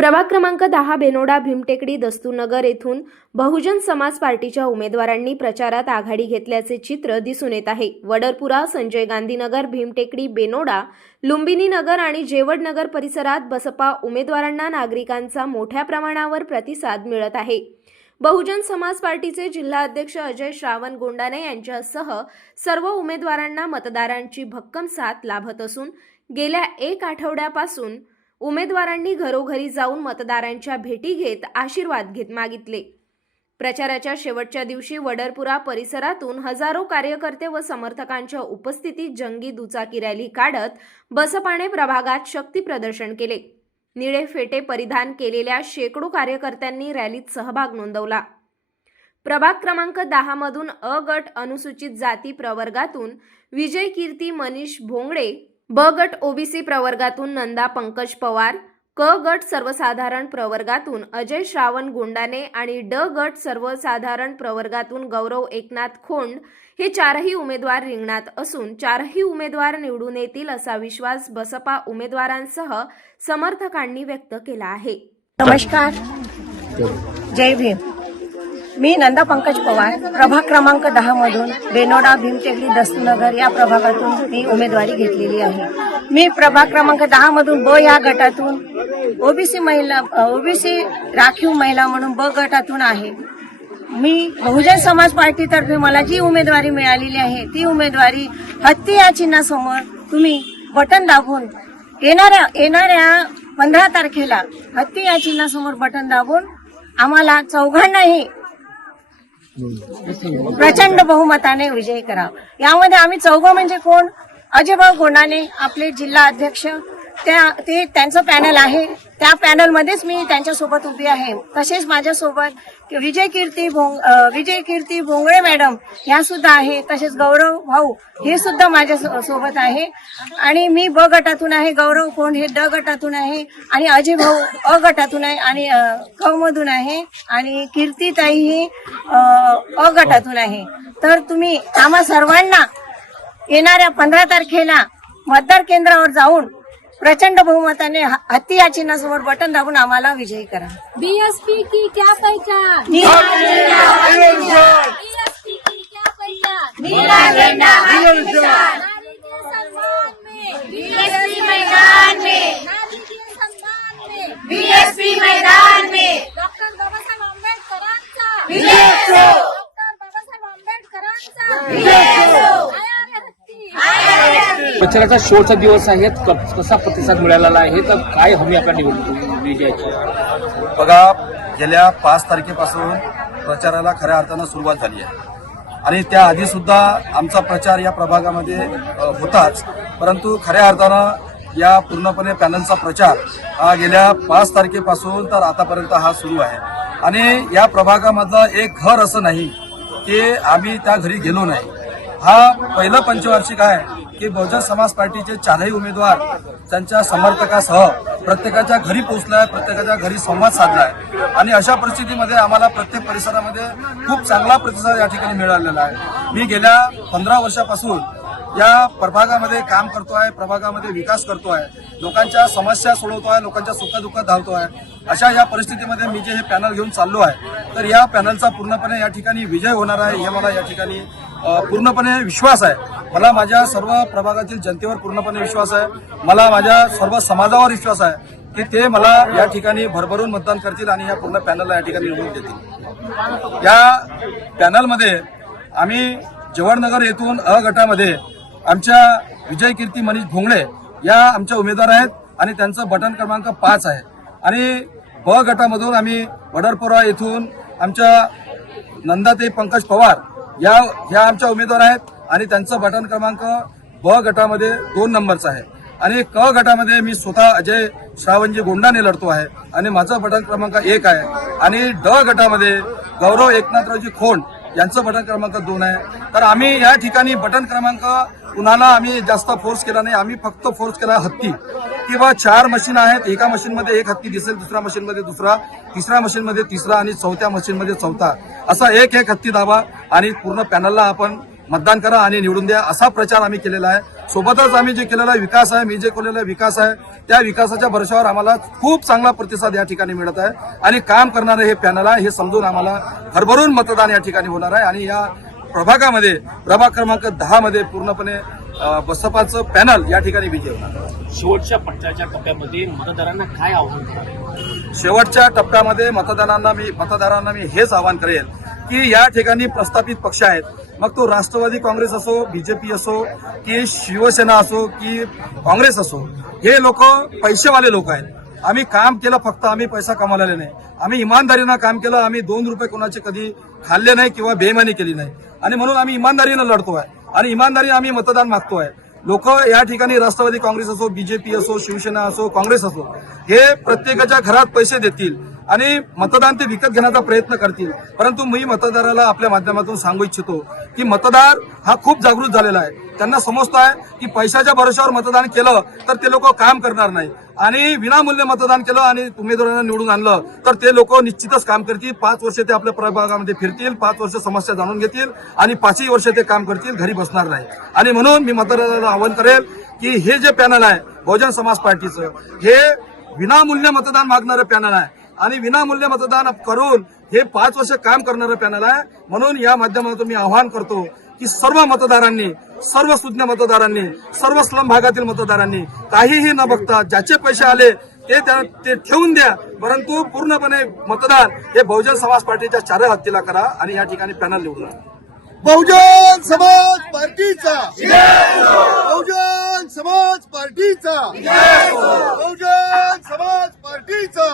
प्रभाग क्रमांक 10 बेनोडा भीमटेकडी दस्तूरनगर येथून बहुजन समाज पार्टीच्या उमेदवारांनी प्रचारात आघाडी घेतल्याचे चित्र दिसून येत आहे। वडरपुरा, संजय गांधी नगर, भीमटेकडी, बेनोडा, लुंबिनी नगर आणि जेवड नगर परिसरात बसपा उमेदवारांना नागरिकांचा मोठ्या प्रमाणावर प्रतिसाद मिळत आहे। बहुजन समाज पार्टीचे जिल्हा अध्यक्ष अजय श्रावण गोंडाने यांच्यासह सर्व उमेदवारांना मतदारांची भक्कम साथ लाभत असून गेल्या 1 आठवड्यापासून उमेदवारांनी घरोघरी जाऊन मतदारांच्या भेटी घेत आशीर्वाद मागितले। प्रचाराच्या शेवटच्या दिवशी वडरपुरा परिसरातून हजारो कार्यकर्ते व समर्थकांच्या उपस्थितीत जंगी दुचाकी रॅली काढत बसपाने प्रभागात शक्ती प्रदर्शन केले। निळे फेटे परिधान केलेल्या शेकडो कार्यकर्त्यांनी रॅलीत सहभाग नोंदवला। प्रभाग क्रमांक 10 मधून अ गट अनुसूचित जाती प्रवर्गातून विजय कीर्ती मनीष भोंगडे, ब गट ओबीसी प्रवर्गातून नंदा पंकज पवार, क गट सर्वसाधारण प्रवर्गातून अजय श्रावण गोंडाने आणि ड गट सर्वसाधारण प्रवर्गातून गौरव एकनाथ खोंड हे चारही उमेदवार रिंगणात असून चारही उमेदवार निवडून येतील असा विश्वास बसपा उमेदवारांसह समर्थकांनी व्यक्त केला आहे। नमस्कार, जय भीम। मी नंदा पंकज पवार, प्रभाग क्रमांक 10 मधून बेनोडा भीमटेकडी दस्तूरनगर या प्रभागातून मी उमेदवारी घेतलेली आहे। मी प्रभाग क्रमांक 10 मधून ब या गटातून ओबीसी राखीव महिला म्हणून ब गटातून आहे। मी बहुजन समाज पार्टीतर्फे मला जी उमेदवारी मिळालेली आहे ती उमेदवारी हत्ती या चिन्हासमोर तुम्ही बटन दाबून येणाऱ्या 15 तारखेला हत्ती या चिन्हासमोर बटन दाबून आम्हाला चौघांनाही प्रचंड बहुमताने विजयी करा। यामध्ये आम्ही चौघं म्हणजे कोण? अजयभाऊ गोंडाने आपले जिल्हा अध्यक्ष, त्यांचं पॅनल आहे, त्या पॅनलमध्येच मी त्यांच्यासोबत उभी आहे। तसेच माझ्यासोबत विजय कीर्ती भोंगडे मॅडम ह्या सुद्धा आहे। तसेच गौरव भाऊ हे सुद्धा माझ्या सोबत आहे आणि मी ब गटातून आहे, गौरव खोंड हे ड गटातून आहे आणि अजय भाऊ अ गटातून आहे आणि क मधून आहे आणि कीर्तीताई ही अ गटातून आहे। तर तुम्ही आम्हा सर्वांना येणाऱ्या 15 तारखेला मतदार केंद्रावर जाऊन प्रचंड बहुमताने हत्ती या चिन्हासमोर बटन दाबून आम्हाला विजयी करा। बीएसपी की क्या पहचान, बीएसपी की क्या पहचान, नीला झंडा नारी के सम्मान में, बीएसपी मैदान में, नारी के सम्मान में, बीएसपी मैदान में, डॉक्टर बाबासाहेब आंबेडकरांचा विजय असो, डॉक्टर बाबासाहेब आंबेडकरांचा विजय असो। प्रचाराचा शेवटचा दिवस आहे, कसा प्रतिसाद मिळालेला आहे, तर काय हमी आपल्या विजयाची? बघा, गेल्या 5 तारखेपासून प्रचाराला खऱ्या अर्थानं सुरुवात झाली आहे आणि त्याआधी सुद्धा आमचा प्रचार या प्रभागामध्ये होताच, परंतु खऱ्या अर्थानं या पूर्णपणे पॅनलचा प्रचार हा गेल्या 5 तारखेपासून तर आतापर्यंत हा सुरू आहे आणि या प्रभागामधलं एक घर असं नाही की आम्ही त्या घरी गेलो नाही। हा पहिलं पंचवार्षिक आहे की बहुजन समाज पार्टीचे चारही उमेदवार त्यांच्या समर्थकासह प्रत्येकाच्या घरी पोहोचलाय, प्रत्येकाच्या घरी संवाद साधलाय आणि अशा परिस्थितीमध्ये आम्हाला प्रत्येक परिसरामध्ये खूप चांगला प्रतिसाद या ठिकाणी मिळालेला आहे। मी गेल्या 15 वर्षापासून या प्रभागामध्ये काम करतोय, प्रभागामध्ये विकास करतोय, लोकांच्या समस्या सोडवतोय, लोकांच्या सुखदुःखात धावतोय। अशा या परिस्थितीमध्ये मी जे हे पॅनल घेऊन चाललो आहे तर या पॅनलचा पूर्णपणे या ठिकाणी विजय होणार आहे हे मला या ठिकाणी पूर्णपणे विश्वास आहे। मला माझ्या सर्व प्रभागातील जनतेवर पूर्णपणे विश्वास आहे, मला माझ्या सर्व समाजावर विश्वास आहे की ते मला या ठिकाणी भरभरून मतदान करतील आणि या पूर्ण पॅनलला या ठिकाणी निवडून देतील। या पॅनलमध्ये आम्ही जेवडनगर येथून अ गटामध्ये आमच्या विजय कीर्ती मनीष भोंगडे या आमच्या उमेदवार आहेत आणि त्यांचं बटन क्रमांक 5 आहे आणि ब गटामधून आम्ही वडरपुरा येथून आमच्या नंदाताई पंकज पवार या आमच्या उमेदवार आहेत आणि त्यांचं बटन क्रमांक ब गटामध्ये 2 नंबरचा आहे आणि क गटामध्ये मी स्वतः अजय श्रावणजी गोंडाने लढतो आहे आणि माझं बटन क्रमांक 1 आहे आणि ड गटामध्ये गौरव एकनाथरावजी खोंड यांचं बटन क्रमांक 2 आहे। तर आम्ही या ठिकाणी बटन क्रमांक कुणाला आम्ही जास्त फोर्स केला नाही, आम्ही फक्त फोर्स केला हत्ती किंवा 4 मशीन आहेत, एका मशीनमध्ये एक हत्ती दिसेल, दुसऱ्या मशीनमध्ये दुसरा, तिसऱ्या मशीनमध्ये तिसरा आणि चौथ्या मशीनमध्ये चौथा, असा एक हत्ती दाबा आणि पूर्ण पॅनलला आपण मतदान करा आणि निवडून द्या असा प्रचार आम्ही केलेला आहे. सोबतच आम्ही जे केलेला विकास आहे, मी जे केलेला विकास आहे, त्या विकासाच्या भरवशावर आम्हाला खूप चांगला प्रतिसाद या ठिकाणी मिळत आहे आणि काम करणारे हे पॅनल आहे हे समजून आम्हाला भरभरून मतदान या ठिकाणी होणार आहे आणि या प्रभागामध्ये प्रभाग क्रमांक 10 मध्ये पूर्णपणे बसपाचं पॅनल या ठिकाणी विजय होणार. शेवटच्या पट्ट्याच्या टप्प्यामध्ये मतदारांना काय आव्हान करावे? शेवटच्या टप्प्यामध्ये मतदारांना मी हेच आवाहन करेल की या ठिकाणी प्रस्थापित पक्ष आहेत, मग तो राष्ट्रवादी काँग्रेस असो, बीजेपी असो की शिवसेना असो की काँग्रेस असो, हे लोक पैसेवाले लोक आहेत. आम्ही काम केलं, फक्त आम्ही पैसा कमावलेला नाही, आम्ही इमानदारीनं काम केलं. आम्ही 2 रुपये कोणाचे कधी खाल्ले नाही किंवा बेईमानी केली नाही आणि म्हणून आम्ही इमानदारीनं लढतोय आणि इमानदारीने आम्ही मतदान मागतोय. लोक या ठिकाणी राष्ट्रवादी काँग्रेस असो, बीजेपी असो, शिवसेना असो, काँग्रेस असो, हे प्रत्येकाच्या घरात पैसे देतील आणि मतदान ते विकत घेण्याचा प्रयत्न करतील. परंतु मी मतदाराला आपल्या माध्यमातून सांगू इच्छितो की मतदार हा खूप जागृत झालेला आहे. त्यांना समजतं आहे की पैशाच्या भरोश्यावर मतदान केलं तर ते लोक काम करणार नाही आणि विनामूल्य मतदान केलं आणि उमेदवारांना निवडून आणलं तर ते लोक निश्चितच काम करतील. 5 वर्ष ते आपल्या प्रभागामध्ये फिरतील, 5 वर्ष समस्या जाणून घेतील आणि 5ही वर्ष ते काम करतील, घरी बसणार नाही. आणि म्हणून मी मतदाराला आवाहन करेल की हे जे पॅनल आहे बहुजन समाज पार्टीचं, हे विनामूल्य मतदान मागणारं पॅनल आहे आणि विनामूल्य मतदान करून हे 5 वर्ष काम करणारं पॅनल आहे. म्हणून या माध्यमातून मी आवाहन करतो की सर्व मतदारांनी, सर्व सुज्ञ मतदारांनी, सर्व स्लम भागातील मतदारांनी काहीही न बघता ज्याचे पैसे आले ते ठेवून द्या, परंतु पूर्णपणे मतदान हे बहुजन समाज पार्टीच्या 4 हत्तीला करा आणि या ठिकाणी पॅनल निवडून आणा. बहुजन समाज पार्टीचा बहुजन समाज पार्टीचा बहुजन समाज पार्टीचा